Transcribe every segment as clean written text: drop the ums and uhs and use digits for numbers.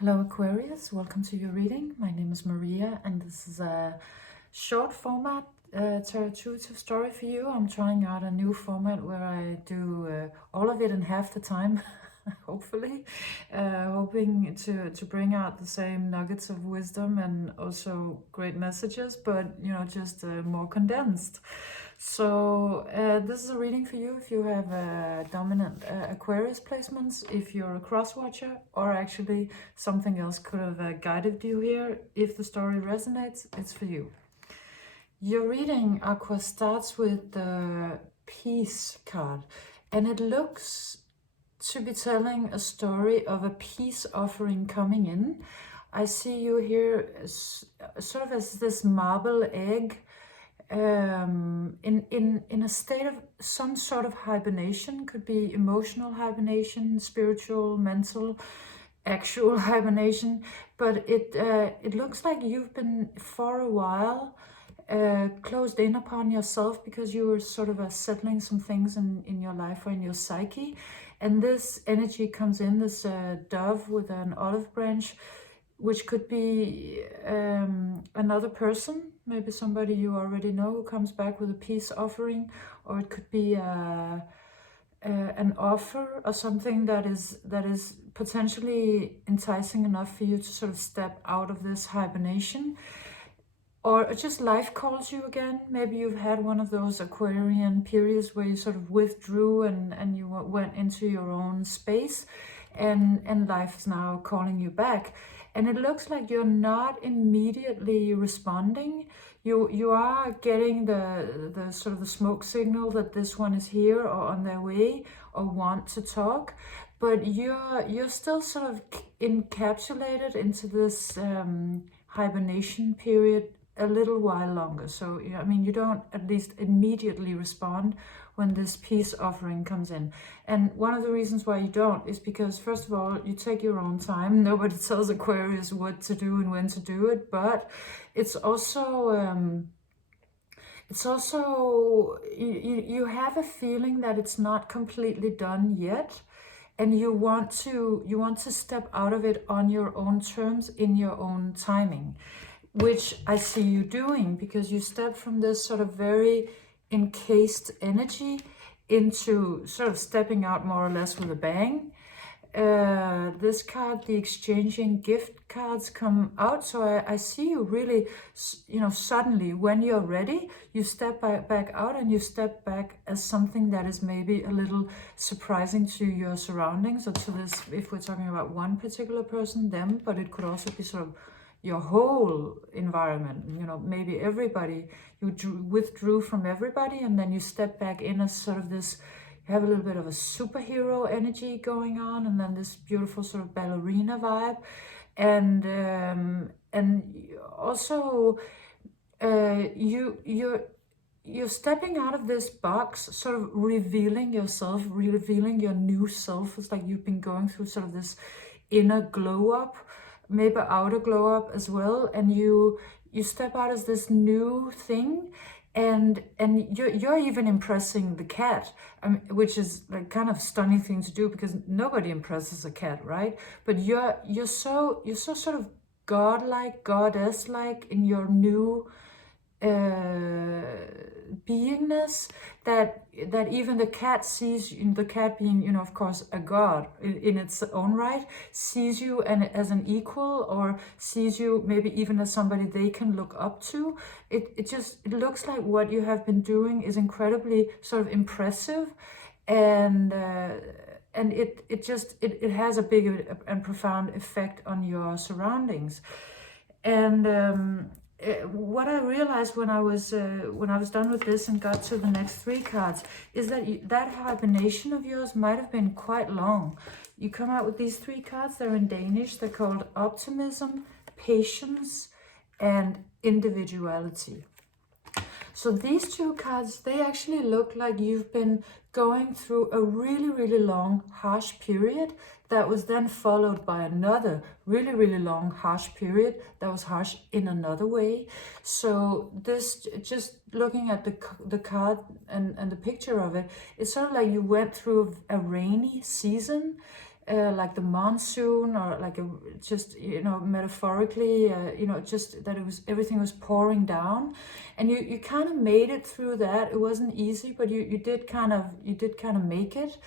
Hello Aquarius, welcome to your reading. My name is Maria and this is a short format intuitive story for you. I'm trying out a new format where I do all of it in half the time, hopefully, hoping to bring out the same nuggets of wisdom and also great messages, but just more condensed. So this is a reading for you if you have dominant Aquarius placements, if you're a cross-watcher, or actually something else could have guided you here. If the story resonates, it's for you. Your reading, Aqua, starts with the Peace card, and it looks to be telling a story of a peace offering coming in. I see you here sort of as this marble egg, in a state of some sort of hibernation. Could be emotional hibernation, spiritual, mental, actual hibernation, but it looks like you've been for a while closed in upon yourself because you were sort of settling some things in your life or in your psyche, and this energy comes in, this dove with an olive branch, which could be another person, maybe somebody you already know who comes back with a peace offering, or it could be an offer or something that is potentially enticing enough for you to sort of step out of this hibernation. Or just life calls you again. Maybe you've had one of those Aquarian periods where you sort of withdrew and you went into your own space, and life is now calling you back. And it looks like you're not immediately responding. You are getting the sort of the smoke signal that this one is here or on their way or want to talk, but you're still sort of encapsulated into this hibernation period a little while longer. So I mean, you don't at least immediately respond when this peace offering comes in. And one of the reasons why you don't is because, first of all, you take your own time. Nobody tells Aquarius what to do and when to do it, but it's also you have a feeling that it's not completely done yet, and you want to step out of it on your own terms, in your own timing, which I see you doing, because you step from this sort of very encased energy into sort of stepping out more or less with a bang. This card, the exchanging gift cards, come out. So I see you really, suddenly when you're ready, you step back out, and you step back as something that is maybe a little surprising to your surroundings, or to this, if we're talking about one particular person, them, but it could also be sort of your whole environment, maybe everybody. You withdrew from everybody, and then you step back in as sort of this, you have a little bit of a superhero energy going on, and then this beautiful sort of ballerina vibe. And also you're stepping out of this box, sort of revealing yourself, revealing your new self. It's like you've been going through sort of this inner glow up, maybe outer glow up as well, and you step out as this new thing, and you're even impressing the cat, which is like kind of stunning thing to do, because nobody impresses a cat, right? But you're so sort of godlike, goddess-like in your new beingness, that even the cat sees you, the cat being, of course, a god in its own right, sees you and as an equal, or sees you maybe even as somebody they can look up to. It looks like what you have been doing is incredibly sort of impressive, and it has a big and profound effect on your surroundings. And what I realized when I was done with this and got to the next three cards is that that hibernation of yours might have been quite long. You come out with these three cards. They're in Danish. They're called optimism, patience, and individuality. So these two cards, they actually look like you've been going through a really, really long, harsh period that was then followed by another really, really long, harsh period that was harsh in another way. So this, just looking at the card and the picture of it, it's sort of like you went through a rainy season, like the monsoon, or like just, you know, metaphorically, you know, just that everything was pouring down, and you kind of made it through that. It wasn't easy, but you did kind of make it.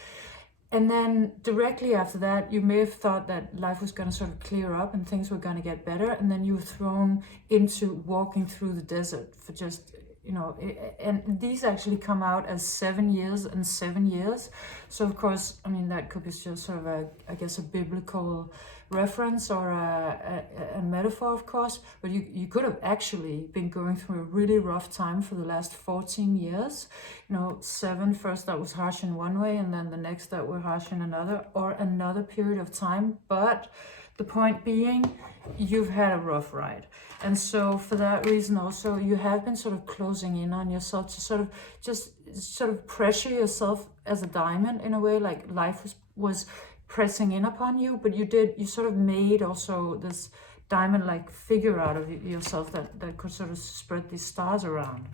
And then directly after that, you may have thought that life was going to sort of clear up and things were going to get better, and then you were thrown into walking through the desert for just, you know, and these actually come out as 7 years and 7 years. So of course, I mean, that could be just sort of I guess a biblical reference or a metaphor, of course, but you could have actually been going through a really rough time for the last 14 years. You know, 7 first that was harsh in one way, and then the next that were harsh in another, or another period of time. But the point being, you've had a rough ride. And so for that reason also, you have been sort of closing in on yourself to sort of just sort of pressure yourself as a diamond in a way, like life was pressing in upon you, but you sort of made also this diamond-like figure out of yourself that could sort of spread these stars around.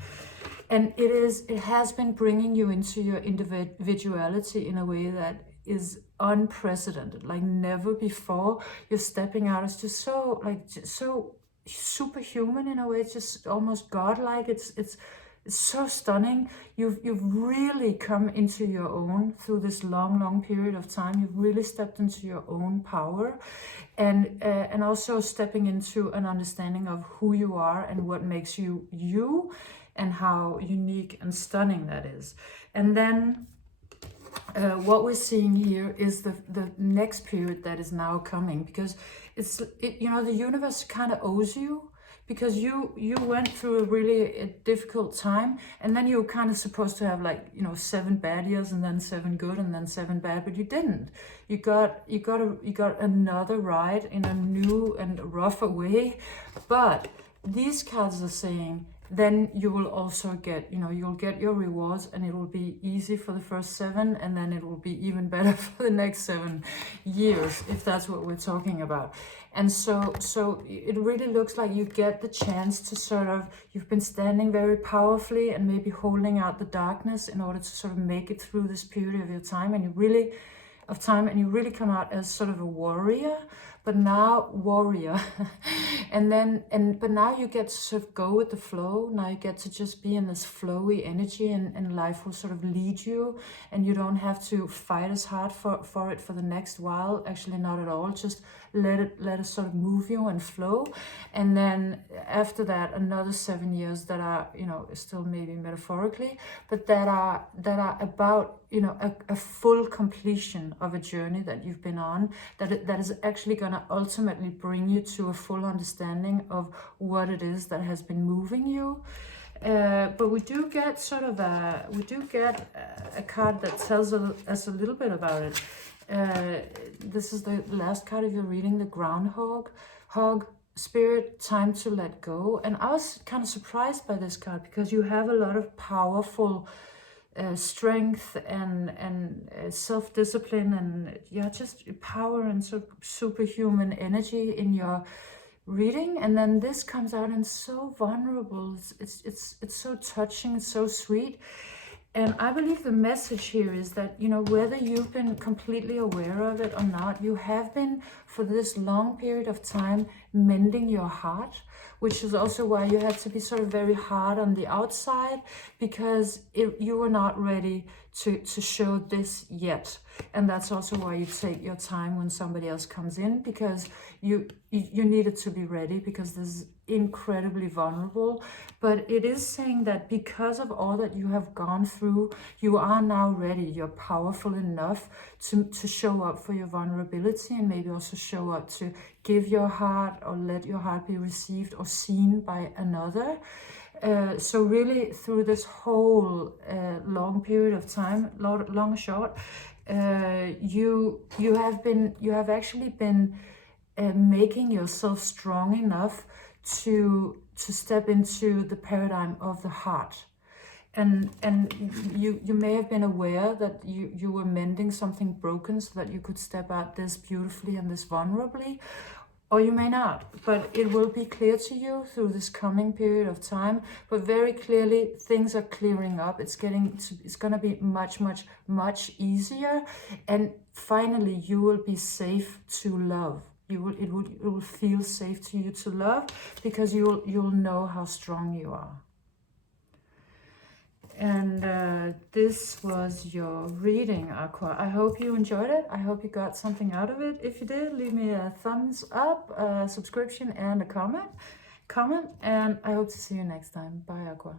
And it has been bringing you into your individuality in a way that is unprecedented, like never before. You're stepping out as just so, like, so superhuman in a way. It's just almost godlike. It's so stunning. You've really come into your own through this long period of time. You've really stepped into your own power, and also stepping into an understanding of who you are and what makes you you, and how unique and stunning that is. And then what we're seeing here is the next period that is now coming, because you know, the universe kind of owes you, because you went through a really difficult time, and then you're kind of supposed to have, like, you know, 7 bad years and then 7 good and then 7 bad, but you didn't. You got another ride in a new and rougher way. But these cards are saying then you will also get, you know, you'll get your rewards, and it will be easy for the first 7, and then it will be even better for the next 7 years, if that's what we're talking about. And so it really looks like you get the chance to sort of, you've been standing very powerfully and maybe holding out the darkness in order to sort of make it through this period of your time, and you really come out as sort of a warrior. But now but now you get to sort of go with the flow. Now you get to just be in this flowy energy, and life will sort of lead you, and you don't have to fight as hard for it for the next while. Actually, not at all. Just let it sort of move you and flow. And then after that, another 7 years that are, you know, still maybe metaphorically, but that are about, you know, a full completion of a journey that you've been on, that is actually going to ultimately bring you to a full understanding of what it is that has been moving you. But we do get sort of a card that tells us a little bit about it. This is the last card of your reading, the groundhog spirit, time to let go. And I was kind of surprised by this card, because you have a lot of powerful strength and self-discipline, and yeah, just power and sort of superhuman energy in your reading. And then this comes out and so vulnerable. It's so touching, it's so sweet. And I believe the message here is that, you know, whether you've been completely aware of it or not, you have been, for this long period of time, mending your heart, which is also why you had to be sort of very hard on the outside, because you were not ready to show this yet. And that's also why you take your time when somebody else comes in, because you needed to be ready, because this is incredibly vulnerable. But it is saying that because of all that you have gone through, you are now ready. You're powerful enough to show up for your vulnerability, and maybe also show up to give your heart, or let your heart be received or seen by another. So really, through this whole long period of time, long or short, you have actually been making yourself strong enough to step into the paradigm of the heart. And you may have been aware that you were mending something broken, so that you could step out this beautifully and this vulnerably. or you may not, but it will be clear to you through this coming period of time. But very clearly, things are clearing up. It's gonna be much easier, and finally, you will be safe to love. It will feel safe to you to love, because you'll know how strong you are. And this was your reading, Aqua. I hope you enjoyed it. I hope you got something out of it. If you did, leave me a thumbs up, a subscription, and a comment. And I hope to see you next time. Bye, Aqua.